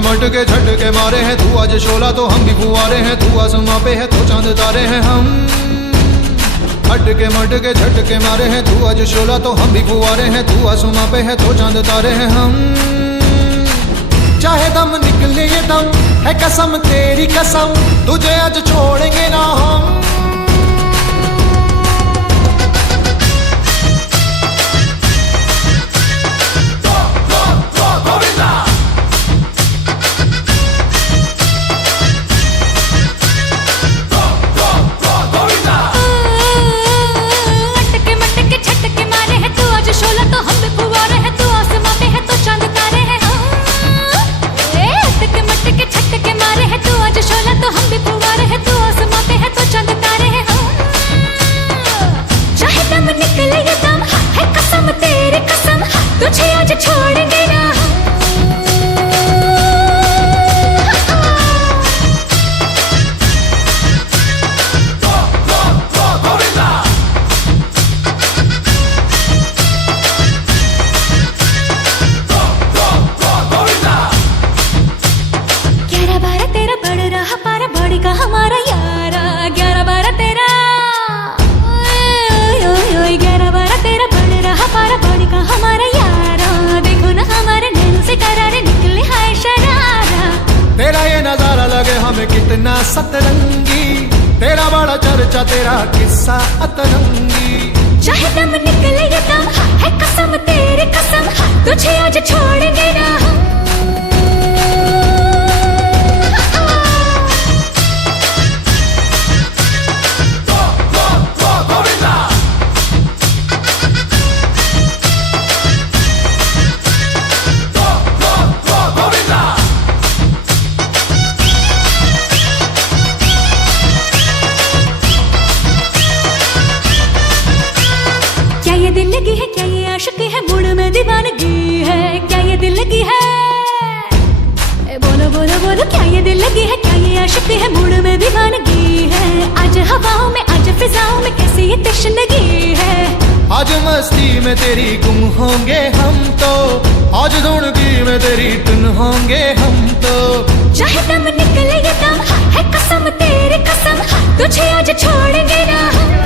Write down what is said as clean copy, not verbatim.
मटके झटके मारे हैं, तू आज शोला तो हम भी फुवारे हैं, तू आसमां पे है तो चांद तारे हैं हम। हटके मटके झटके मारे हैं, तू आज शोला तो हम भी फुवारे हैं, तू आसमां पे है तो चांद तारे हैं हम। चाहे दम निकले ये दम है कसम तेरी कसम, तुझे आज छोड़ेंगे ना हम। तुझे आज छोड़ेंगे ना हमें कितना सतरंगी, तेरा बड़ा चर्चा तेरा किस्सा अतरंगी। चाहे दम निकले ये दम है कसम तेरी कसम, तुझे आज छोड़ेंगे ना हम। ये दिल लगी है क्या, ये आशिकी है, मूड में दीवानगी है, क्या ये दिल लगी है? बोलो बोलो बोलो, क्या ये दिल लगी है, क्या ये आशिकी है, मूड में दीवानगी है। आज हवाओं में आज फिजाओं में कैसी ये तशनगी है। आज मस्ती में तेरी गुम होंगे हम तो, आज धुनगी में तेरी टुन होंगे हम तो। चाहे दम निकले ये दम है कसम तेरी कसम, तुझे आज छोड़ेंगे ना हम।